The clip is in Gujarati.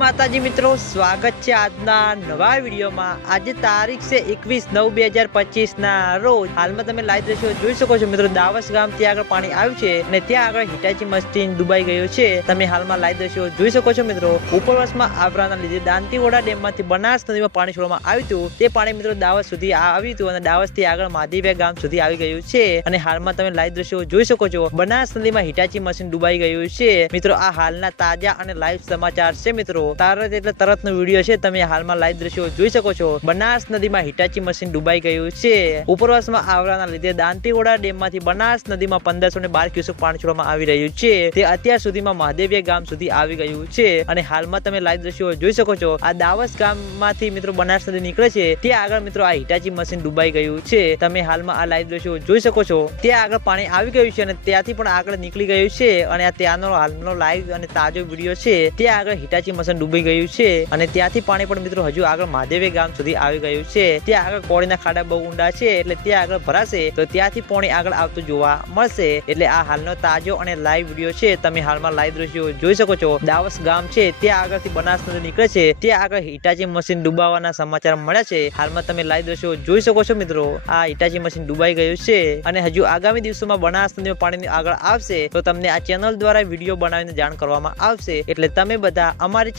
માતાજી મિત્રો, સ્વાગત છે આજના નવા વિડીયોમાં. આજે તારીખ છે એકવીસ નવ બે હજાર પચીસ ના રોજ. હાલમાં તમે લાઈવ દ્રશ્યો જોઈ શકો છો મિત્રો. દાવસ ગામ ત્યાં આગળ પાણી આવ્યું છે અને ત્યાં આગળ હિટાચી મસ્ટીન ડુબાઈ ગયો છે. તમે હાલમાં લાઈવ દ્રશ્યો જોઈ શકો છો મિત્રો. ઉપરવાસમાં આવરાના લીધે દાંતીવોડા ડેમમાંથી બનાસ નદીમાં પાણી છોડવામાં આવ્યું હતું. તે પાણી મિત્રો દાવસ સુધી આવ્યું હતું અને દાવસથી આગળ માધીભાઈ ગામ સુધી આવી ગયું છે. અને હાલમાં તમે લાઈવ દ્રશ્યો જોઈ શકો છો. બનાસ નદીમાં હિટાચી મશીન ડુબાઈ ગયું છે. મિત્રો, આ હાલના તાજા અને લાઈવ સમાચાર છે મિત્રો. તરત એટલે તરત નો વીડિયો છે, તમે હાલમાં લાઈવ દ્રશ્યો જોઈ શકો છો. બનાસ નદીમાં હિટાચી મશીન ડુબાઈ ગયું છે. ઉપરવાસમાં આવરાના લીધે દાંતીવોડા ડેમમાંથી બનાસ નદીમાં પંદરસો ને બાર ક્યુસેક પાણી છોડવામાં આવી રહ્યું છે. તે અત્યાર સુધીમાં મહાદેવીય ગામ સુધી આવી ગયું છે અને હાલમાં તમે લાઈવ દ્રશ્યો જોઈ શકો છો. આ દાવસ ગામમાંથી મિત્રો બનાસ નદી નીકળે છે. ત્યાં આગળ મિત્રો આ હિટાચી મશીન ડુબાઈ ગયું છે. તમે હાલમાં આ લાઈવ દ્રશ્યો જોઈ શકો છો. ત્યાં આગળ પાણી આવી ગયું છે અને ત્યાંથી પણ આગળ નીકળી ગયું છે અને આ ત્યાંનો હાલનો લાઈવ અને તાજો વીડિયો છે. ત્યાં આગળ હિટાચી મશીન ડૂબી ગયું છે અને ત્યાંથી પાણી પણ મિત્રો હજુ આગળ મહાદેવી ગામ સુધી આવી ગયું છે. ત્યાં આગળ કોળીના ખાડા બહુ ઊંડા છે એટલે ત્યાં આગળ ભરાશે તો ત્યાંથી પાણી આગળ આવતું જોવા મળશે. એટલે આ હાલનો તાજો અને લાઈવ વીડિયો છે. તમે હાલમાં લાઈવ દ્રશ્યો જોઈ શકો છો. દાવસ ગામ છે. ત્યાં આગળથી બનાસ નદી નીકળે છે. ત્યાં આગળ હિટાચી મશીન ડૂબાવાના સમાચાર મળ્યા છે. હાલમાં તમે લાઈવ દ્રશ્યો જોઈ શકો છો મિત્રો. આ હિટાચી મશીન ડૂબાઈ ગયું છે અને હજુ આગામી દિવસોમાં બનાસ નદીમાં પાણી આગળ આવશે તો તમને આ ચેનલ દ્વારા વીડિયો બનાવીને જાણ કરવામાં આવશે. એટલે તમે બધા અમારી